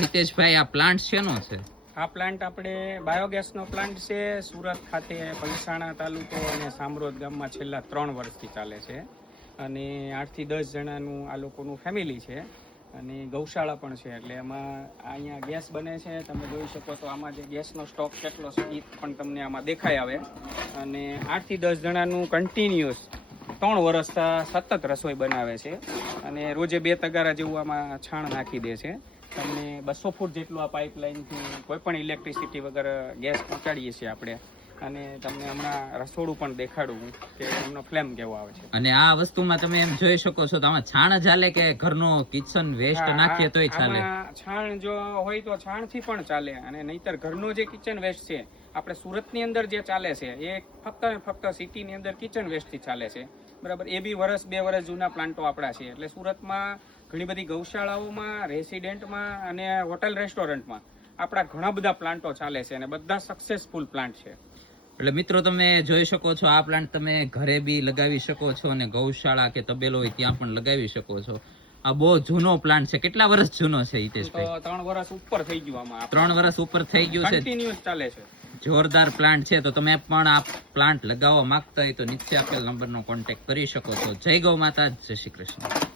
હિતેશભાઈ, આ પ્લાન્ટ શેનો છે? આ પ્લાન્ટ આપણે બાયોગેસનો પ્લાન્ટ છે. સુરત ખાતે પલસાણા તાલુકો અને સામરોદ ગામમાં છેલ્લા 3 વર્ષથી ચાલે છે અને 8 થી 10 જણાનું આ લોકોનું ફેમિલી છે અને ગૌશાળા પણ છે. એટલે એમાં અહીંયા ગેસ બને છે. તમે જોઈ શકો તો આમાં જે ગેસનો સ્ટોક કેટલો છે એ પણ તમને આમાં દેખાય આવે. અને 8 થી 10 જણાનું કન્ટિન્યુઅસ 3 વર્ષ સતત રસોઈ બનાવે છે અને રોજે 2 તગારા જેવું આમાં છાણ નાખી દે છે. તમને 200 ફૂટ જેટલું આ પાઇપલાઇનથી કોઈ પણ ઇલેક્ટ્રિસિટી વગર ગેસ પહોંચાડીએ છીએ આપણે. અને તમને હમણાં રસોડું પણ દેખાડું કે એમનો ફ્લેમ કેવો આવે છે. અને આ વસ્તુમાં તમે એમ જોઈ શકો છો તો આમાં છાણ ચાલે કે ઘરનો કિચન વેસ્ટ નાખીએ તોય ચાલે? છાણ જો હોય તો છાણથી પણ ચાલે અને નહીતર ઘરનો જે કિચન વેસ્ટ છે આપણે સુરતની અંદર જે ચાલે છે એ ફક્ત સિટીની અંદર કિચન વેસ્ટથી ચાલે છે. બરાબર. એ બી 1-2 વર્ષ જૂના પ્લાન્ટો આપણા છે. એટલે સુરતમાં ઘણી બધી ગૌશાળાઓમાં, રેસિડેન્ટમાં અને હોટલ રેસ્ટોરન્ટમાં આપણા ઘણા બધા પ્લાન્ટો ચાલે છે અને બધા સક્સેસફુલ પ્લાન્ટ છે. એટલે મિત્રો તમે જોઈ શકો છો આ પ્લાન્ટ તમે ઘરે બી લગાવી શકો છો અને ગૌશાળા કે તબેલો હોય ત્યાં પણ લગાવી શકો છો. આ બહુ જૂનો પ્લાન્ટ છે. કેટલા વર્ષ જૂનો છે હિતેશભાઈ? 3 વર્ષ ઉપર થઈ ગયું આમાં. 3 વર્ષ ઉપર થઈ ગયું છે. કન્ટિન્યુઅસ ચાલે છે. જોરદાર પ્લાન્ટ છે. તો તમે પણ આ પ્લાન્ટ લગાવવા માંગતા હોય તો નીચે આપેલ નંબરનો કોન્ટેક્ટ કરી શકો છો. જય ગૌ માતા, જય શ્રી કૃષ્ણ.